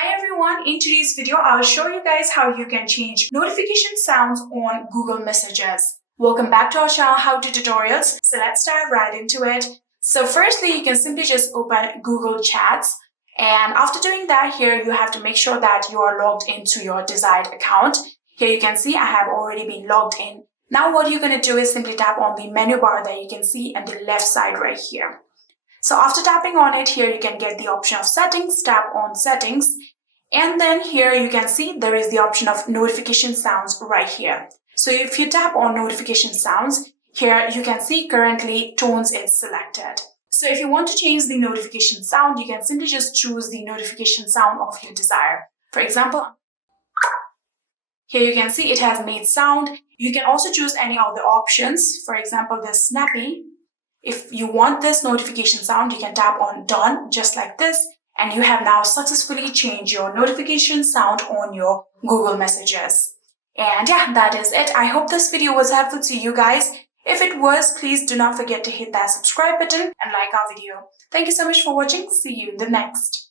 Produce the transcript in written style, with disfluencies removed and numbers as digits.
Hi everyone, in today's video I'll show you guys how you can change notification sounds on Google Messages. Welcome back to our channel How To Tutorials. So let's dive right into it. So firstly, you can simply just open Google Chats, and after doing that, here you have to make sure that you are logged into your desired account. Here you can see I have already been logged in. Now what you're going to do is simply tap on the menu bar that you can see on the left side right here. So after tapping on it, here you can get the option of settings, tap on settings, and then here you can see there is the option of notification sounds right here. So if you tap on notification sounds, here you can see currently tones is selected. So if you want to change the notification sound, you can simply just choose the notification sound of your desire. For example, here you can see it has made sound. You can also choose any of the options. For example, this snappy. If you want this notification sound, you can tap on done just like this, and you have now successfully changed your notification sound on your Google Messages. And yeah, that is it. I hope this video was helpful to you guys. If it was, please do not forget to hit that subscribe button and like our video. Thank you so much for watching. See you in the next.